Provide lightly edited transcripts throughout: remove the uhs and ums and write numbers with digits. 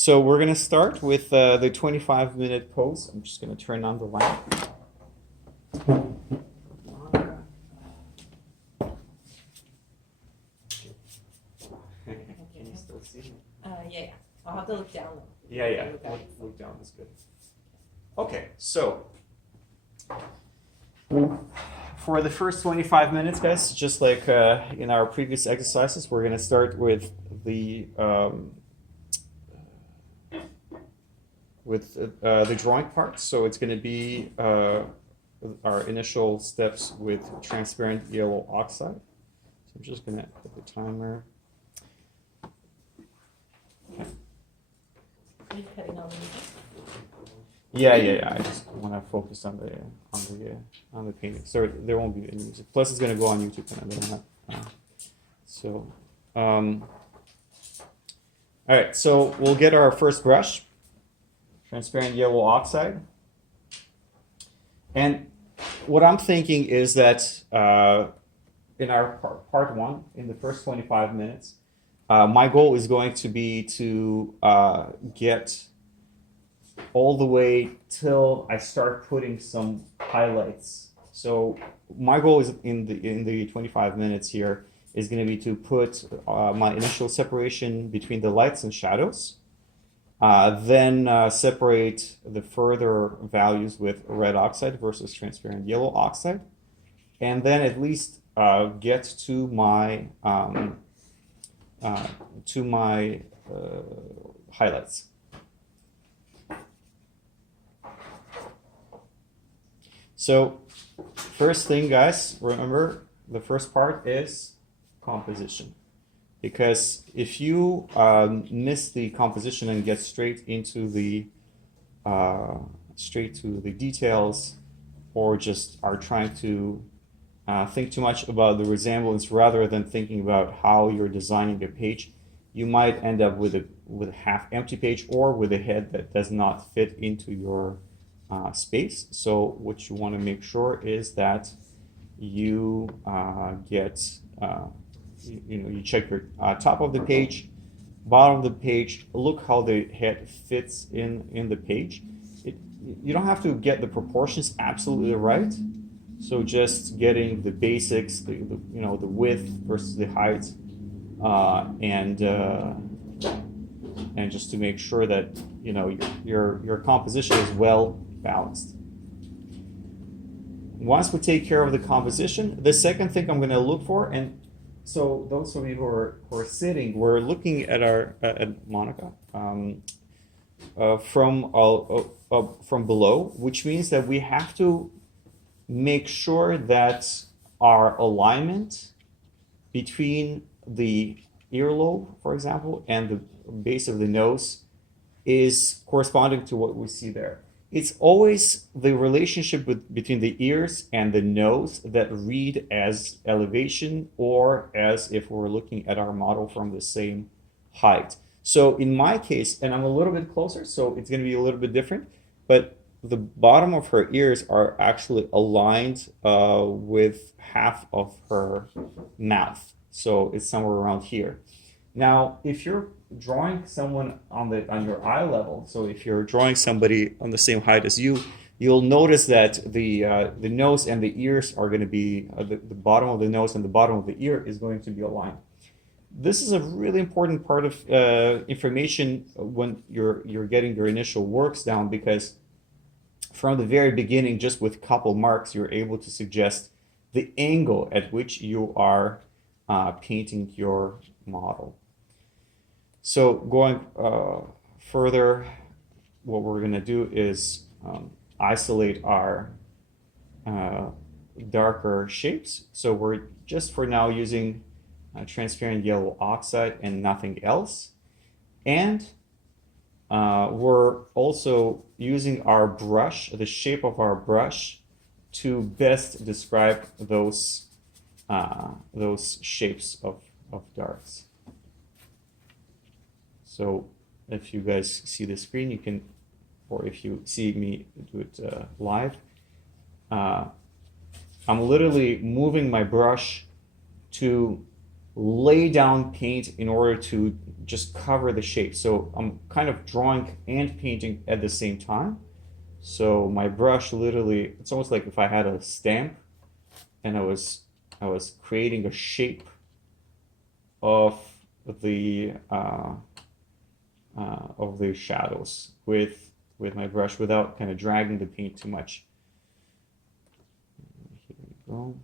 So we're going to start with the 25-minute pose. I'm just going to turn on the lamp. Can you still see me? Yeah. I'll have to look down though. Yeah. Look down is good. Okay, so for the first 25 minutes, guys, just like in our previous exercises, we're going to start with the drawing part. So it's going to be our initial steps with transparent yellow oxide. So I'm just going to put the timer. Are you cutting on the music? Yeah. I just want to focus on the painting. So there won't be any music. Plus, it's going to go on YouTube, and I don't have. All right. So we'll get our first brush, transparent yellow oxide, and what I'm thinking is that in our part one, in the first 25 minutes, my goal is going to be to get all the way till I start putting some highlights. So my goal is in the 25 minutes here is going to be to put my initial separation between the lights and shadows, then separate the further values with red oxide versus transparent yellow oxide, and then at least get to my highlights. So first thing, guys, remember the first part is composition, because if you miss the composition and get straight into the details, or just are trying to think too much about the resemblance rather than thinking about how you're designing the page, you might end up with a half empty page or with a head that does not fit into your space. So what you want to make sure is that you you check your top of the page, bottom of the page, look how the head fits in the page. You don't have to get the proportions absolutely right. So just getting the basics, the width versus the height, and just to make sure that your composition is well balanced. Once we take care of the composition, the second thing I'm going to look for, and so those of you who are sitting, we're looking at at Monica from below, which means that we have to make sure that our alignment between the earlobe, for example, and the base of the nose is corresponding to what we see there. It's always the relationship between the ears and the nose that read as elevation, or as if we're looking at our model from the same height. So in my case, and I'm a little bit closer, so it's going to be a little bit different, but the bottom of her ears are actually aligned with half of her mouth. So it's somewhere around here. Now, if you're drawing someone on your eye level, so if you're drawing somebody on the same height as you, you'll notice that the nose and the ears are going to be the bottom of the nose and the bottom of the ear is going to be aligned. This is a really important part of information when you're getting your initial works down, because from the very beginning, just with couple marks, you're able to suggest the angle at which you are painting your model. So going further, what we're going to do is isolate our darker shapes. So we're just for now using transparent yellow oxide and nothing else. And we're also using our brush, the shape of our brush, to best describe those shapes of darks. So if you guys see the screen, you can, or if you see me do it live, I'm literally moving my brush to lay down paint in order to just cover the shape. So I'm kind of drawing and painting at the same time. So my brush literally, it's almost like if I had a stamp and I was creating a shape of the shadows with my brush without kind of dragging the paint too much. Here we go.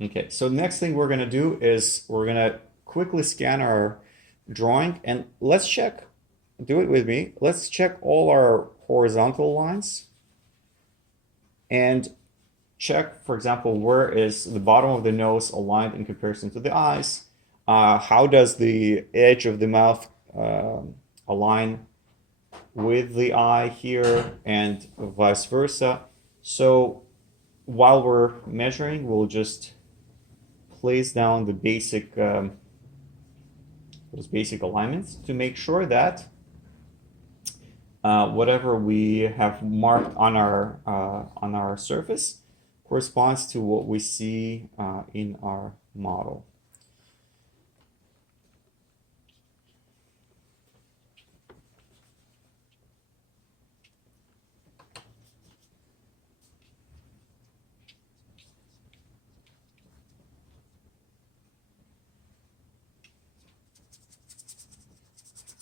Okay, so next thing we're gonna do is we're gonna quickly scan our drawing and let's check, do it with me. Let's check all our horizontal lines and check, for example, where is the bottom of the nose aligned in comparison to the eyes? How does the edge of the mouth align with the eye here and vice versa? So while we're measuring, we'll just place down the basic those basic alignments to make sure that whatever we have marked on our surface corresponds to what we see in our model.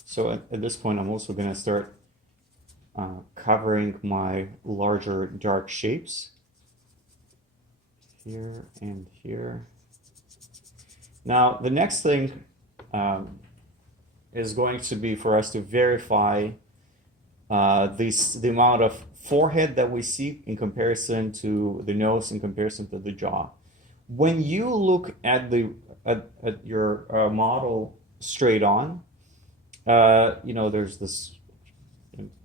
So at this point, I'm also going to start covering my larger dark shapes here and here. Now, the next thing is going to be for us to verify the amount of forehead that we see in comparison to the nose, in comparison to the jaw. When you look at your model straight on, you know, there's this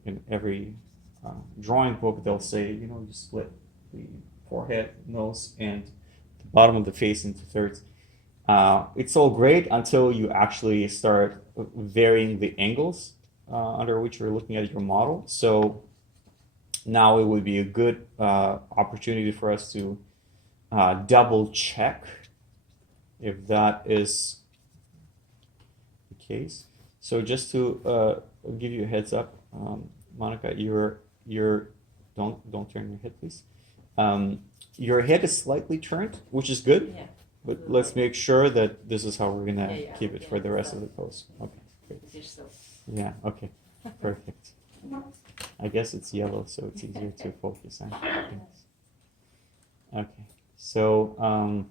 in every drawing book, they'll say, you know, you split the forehead, nose, and the bottom of the face into thirds. It's all great until you actually start varying the angles under which you're looking at your model. So now it would be a good opportunity for us to double check if that is the case. So just to give you a heads up, Monica, don't turn your head, please. Your head is slightly turned, which is good. Yeah. But let's make sure that this is how we're gonna Yeah, yeah, keep it for the rest of the pose. Okay, great. It's yourself. Yeah, okay, perfect. I guess it's yellow, so it's easier to focus on things. Okay, so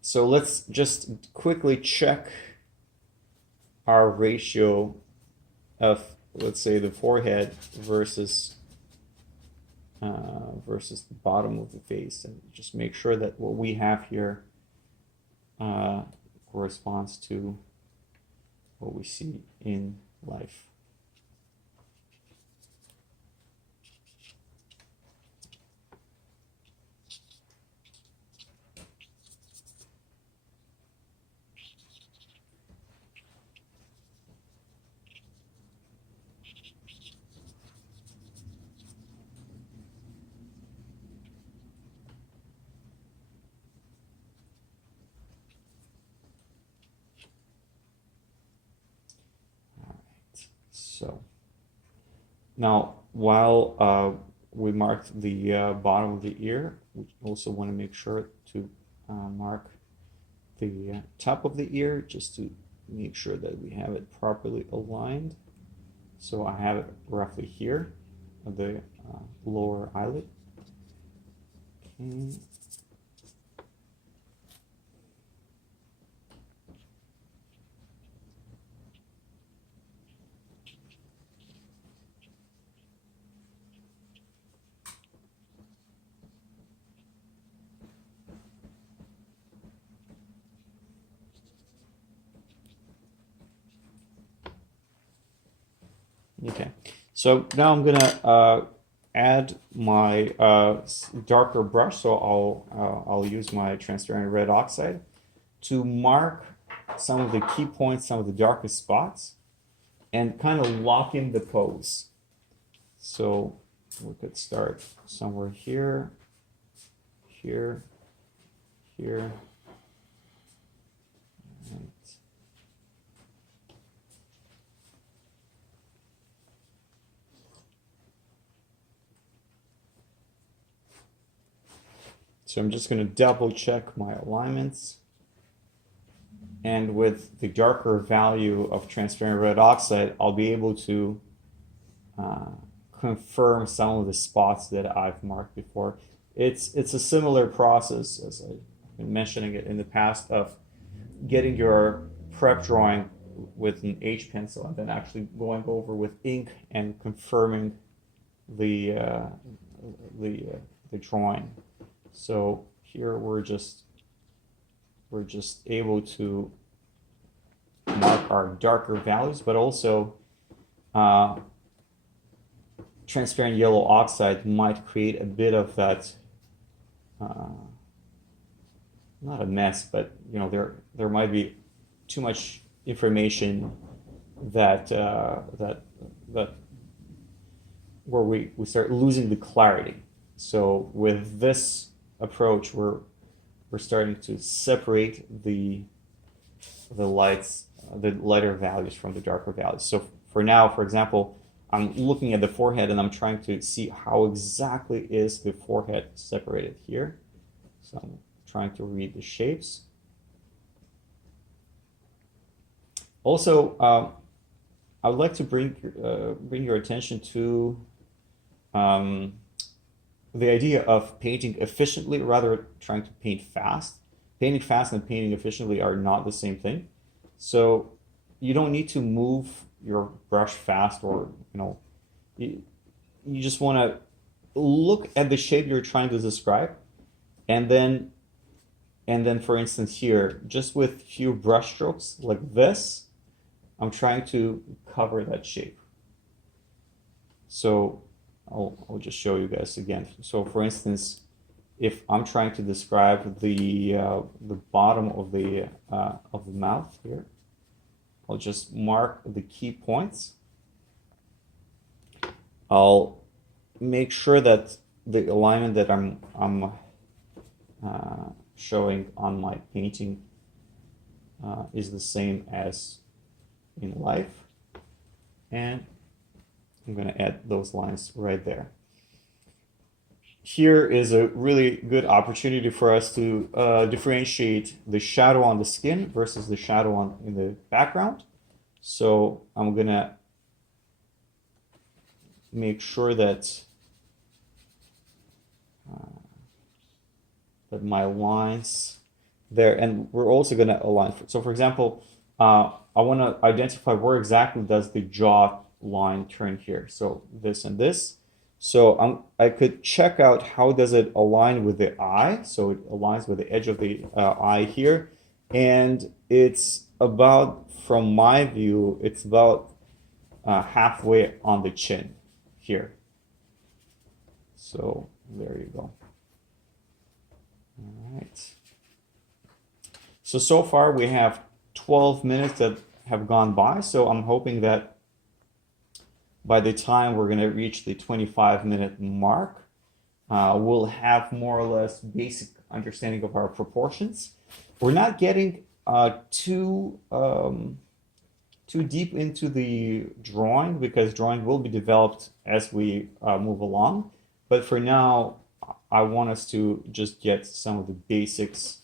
so let's just quickly check our ratio of, let's say, the forehead versus versus the bottom of the face, and just make sure that what we have here corresponds to what we see in life. So now, while we marked the bottom of the ear, we also want to make sure to mark the top of the ear, just to make sure that we have it properly aligned. So I have it roughly here, the lower eyelid. Okay. Okay, so now I'm gonna add my darker brush. So I'll use my transparent red oxide to mark some of the key points, some of the darkest spots, and kind of lock in the pose. So we could start somewhere here, here, here. Right. So I'm just going to double check my alignments. And with the darker value of transparent red oxide, I'll be able to confirm some of the spots that I've marked before. It's a similar process, as I've been mentioning it in the past, of getting your prep drawing with an H pencil and then actually going over with ink and confirming the the drawing. So here we're just able to mark our darker values, but also transparent yellow oxide might create a bit of that, not a mess, but you know, there might be too much information that where we start losing the clarity. So with this approach, we're starting to separate the lights, the lighter values from the darker values. So for now, for example, I'm looking at the forehead and I'm trying to see how exactly is the forehead separated here. So I'm trying to read the shapes. Also, I would like to bring your attention to the idea of painting efficiently rather than trying to paint fast. Painting fast and painting efficiently are not the same thing. So you don't need to move your brush fast, or you just want to look at the shape you're trying to describe, and then for instance here, just with few brush strokes like this, I'm trying to cover that shape. So I'll just show you guys again. So for instance, if I'm trying to describe the bottom of the mouth here, I'll just mark the key points. I'll make sure that the alignment that I'm showing on my painting is the same as in life, and I'm going to add those lines right there. Here is a really good opportunity for us to differentiate the shadow on the skin versus the shadow in the background. So I'm going to make sure that that my lines there, and we're also going to align. So for example, I want to identify where exactly does the jaw line turn here. So this and this. So I could check out how does it align with the eye. So it aligns with the edge of the eye here. And it's about, from my view, it's about halfway on the chin here. So there you go. All right. So far we have 12 minutes that have gone by. So I'm hoping that by the time we're going to reach the 25-minute mark, we'll have more or less basic understanding of our proportions. We're not getting too deep into the drawing, because drawing will be developed as we move along. But for now, I want us to just get some of the basics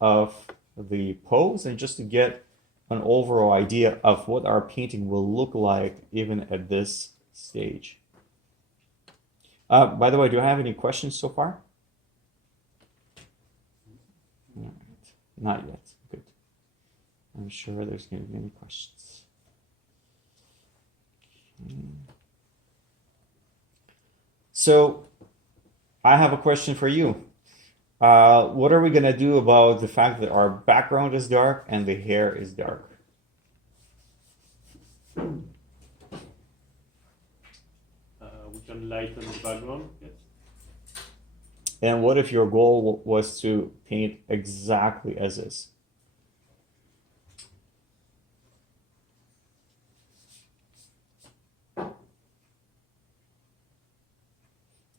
of the pose, and just to get an overall idea of what our painting will look like even at this stage. By the way, do I have any questions so far? All right. Not yet. Good. I'm sure there's going to be many questions. Okay. So I have a question for you. What are we going to do about the fact that our background is dark and the hair is dark? We can lighten the background. Yes. And what if your goal was to paint exactly as is?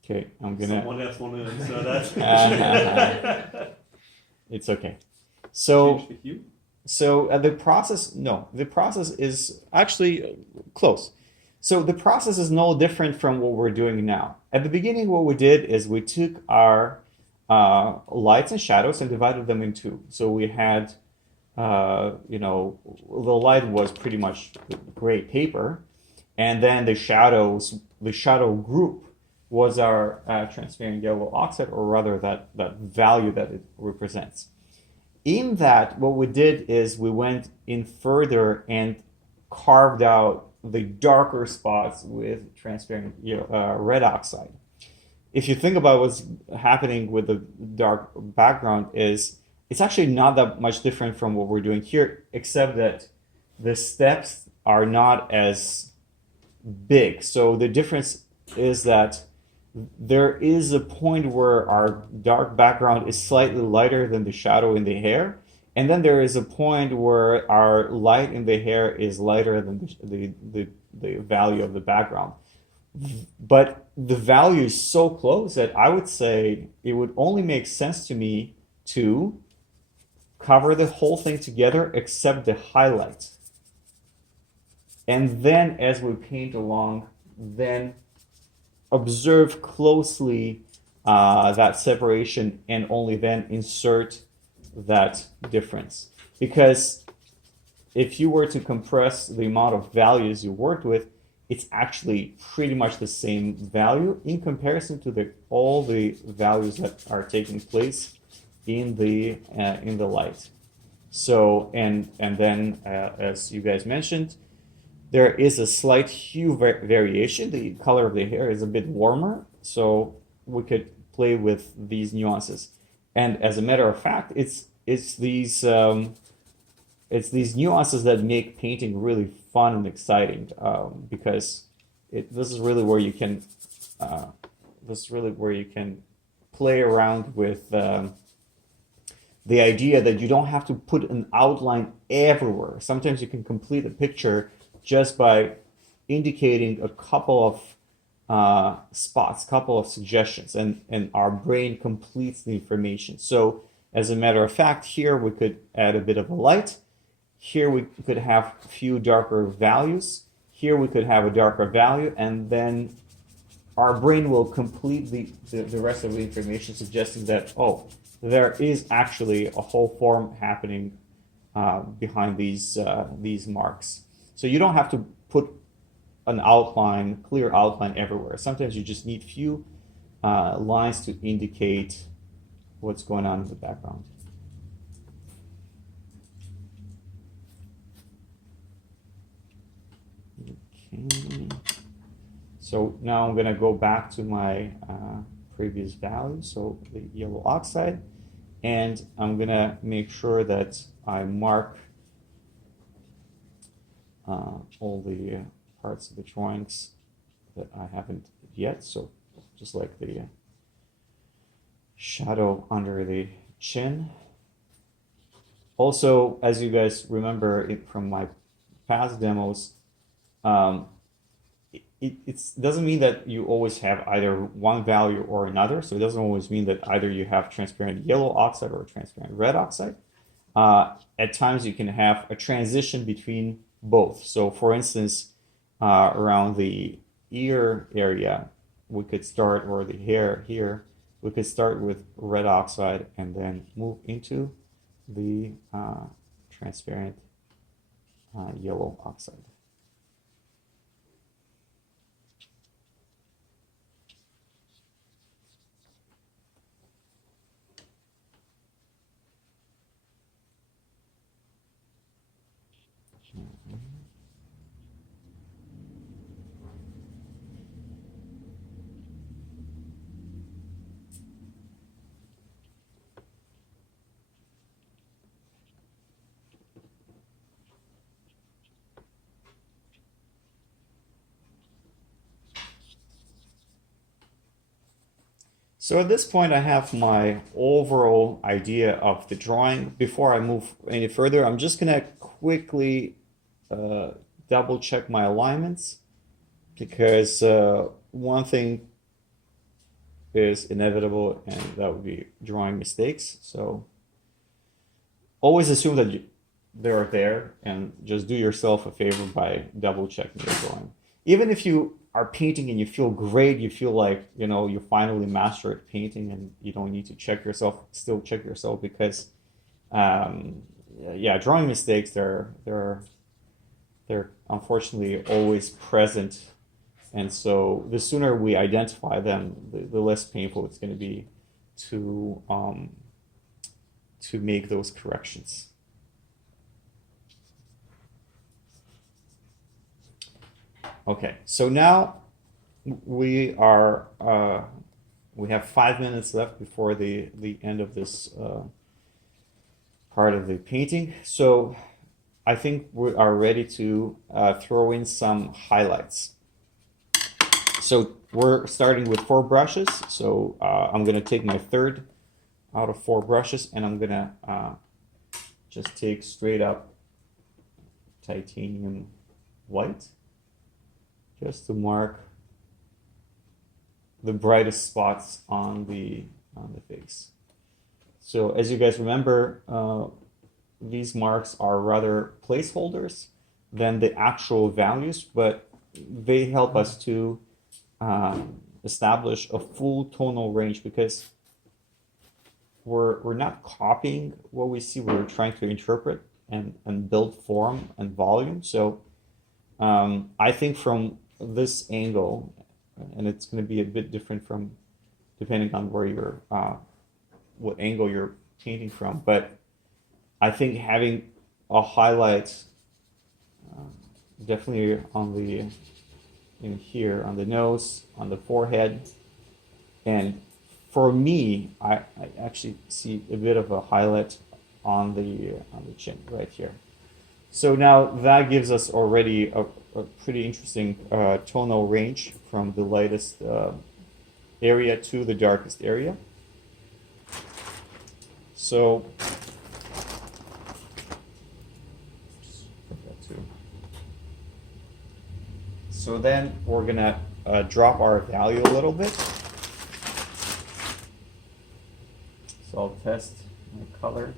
Okay, I'm gonna. Someone else want to answer that? It's okay. So. Change the hue? So the process is actually close. So the process is no different from what we're doing now. At the beginning, what we did is we took our lights and shadows and divided them in two. So we had, the light was pretty much gray paper, and then the shadow group was our transparent yellow oxide, or rather that value that it represents. In that, what we did is we went in further and carved out the darker spots with transparent red oxide. If you think about what's happening with the dark background, is it's actually not that much different from what we're doing here, except that the steps are not as big. So the difference is that there is a point where our dark background is slightly lighter than the shadow in the hair, and then there is a point where our light in the hair is lighter than the value of the background. But the value is so close that I would say it would only make sense to me to cover the whole thing together except the highlight. And then as we paint along, then observe closely that separation and only then insert that difference. Because if you were to compress the amount of values you worked with, it's actually pretty much the same value in comparison to all the values that are taking place in the light. So and then as you guys mentioned, there is a slight hue variation. The color of the hair is a bit warmer, so we could play with these nuances. And as a matter of fact, it's these nuances that make painting really fun and exciting, because this is really where you can play around with the idea that you don't have to put an outline everywhere. Sometimes you can complete a picture just by indicating a couple of spots, couple of suggestions, and our brain completes the information. So as a matter of fact, here we could add a bit of a light. Here we could have a few darker values. Here we could have a darker value, and then our brain will complete the rest of the information, suggesting that, oh, there is actually a whole form happening behind these marks. So you don't have to put an outline, clear outline everywhere. Sometimes you just need few lines to indicate what's going on in the background. Okay. So now I'm going to go back to my previous value, so the yellow oxide, and I'm going to make sure that I mark all the parts of the drawings that I haven't yet. So just like the shadow under the chin. Also, as you guys remember from my past demos, it doesn't mean that you always have either one value or another. So it doesn't always mean that either you have transparent yellow oxide or transparent red oxide. At times you can have a transition between both. So for instance, around the ear area, we could start, or the hair here, we could start with red oxide and then move into the transparent yellow oxide. So at this point, I have my overall idea of the drawing. Before I move any further, I'm just gonna quickly double check my alignments, because one thing is inevitable, and that would be drawing mistakes. So always assume that they're there, and just do yourself a favor by double checking your drawing. Even if you are painting and you feel great, you feel like you finally mastered painting, and you don't need to check yourself. Still check yourself, because yeah, drawing mistakes, they're unfortunately always present, and so the sooner we identify them, the less painful it's going to be to make those corrections. Okay, so now we are we have 5 minutes left before the end of this part of the painting. So I think we are ready to throw in some highlights. So we're starting with 4 brushes. So I'm going to take my third out of 4 brushes, and I'm going to just take straight up titanium white, just to mark the brightest spots on the face. So as you guys remember, these marks are rather placeholders than the actual values, but they help us to establish a full tonal range, because we're not copying what we see, we're trying to interpret and build form and volume. So I think from this angle, and it's going to be a bit different from depending on where you're what angle you're painting from, but I think having a highlight definitely on the in here on the nose, on the forehead, and for me, I actually see a bit of a highlight on the chin right here. So now that gives us already a pretty interesting tonal range from the lightest area to the darkest area. So then we're gonna drop our value a little bit. So I'll test my color.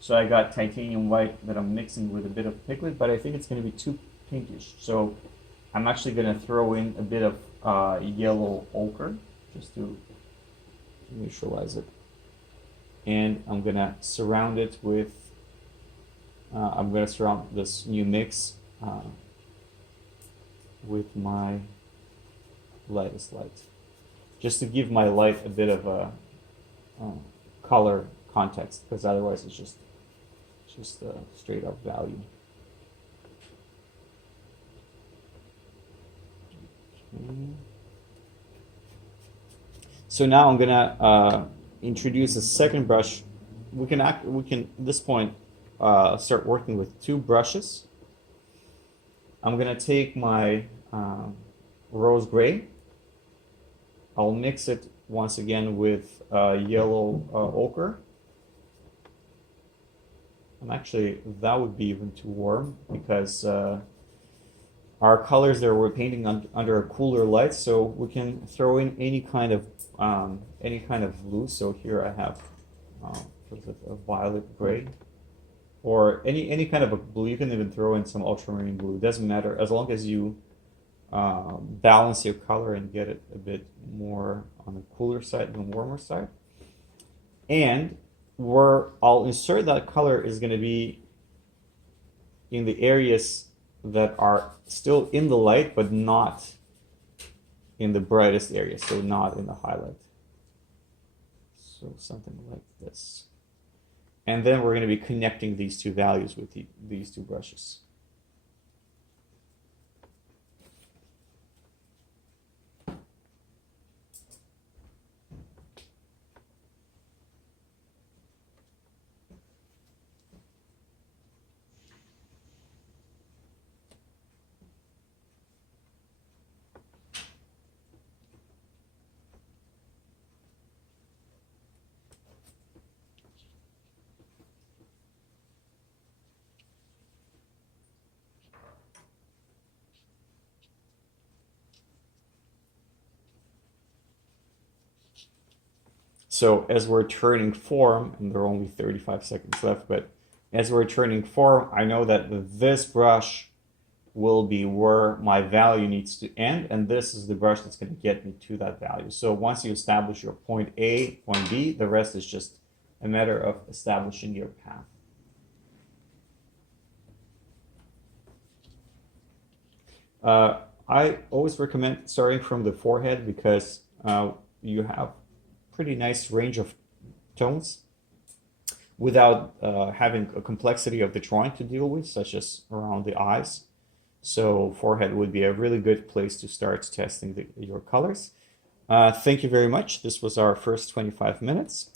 So I got titanium white that I'm mixing with a bit of pigment, but I think it's going to be too pinkish. So I'm actually going to throw in a bit of yellow ochre just to neutralize it. And I'm going to surround it with, I'm going to surround this new mix with my lightest light, just to give my light a bit of a color context, because otherwise it's just straight up value. Okay. So now I'm gonna introduce a second brush. We can at this point start working with 2 brushes. I'm gonna take my rose gray. I'll mix it once again with yellow ochre. And actually, that would be even too warm, because our colors there, we're painting under a cooler light, so we can throw in any kind of blue. So here I have a violet gray, or any kind of a blue. You can even throw in some ultramarine blue. It doesn't matter, as long as you balance your color and get it a bit more on the cooler side than the warmer side. And where I'll insert that color is going to be in the areas that are still in the light, but not in the brightest area, so not in the highlight. So something like this. And then we're going to be connecting these 2 values with these 2 brushes. So as we're turning form, and there are only 35 seconds left, but as we're turning form, I know that this brush will be where my value needs to end, and this is the brush that's going to get me to that value. So once you establish your point A, point B, the rest is just a matter of establishing your path. I always recommend starting from the forehead because you have pretty nice range of tones without having a complexity of the drawing to deal with, such as around the eyes. So forehead would be a really good place to start testing your colors. Thank you very much. This was our first 25 minutes.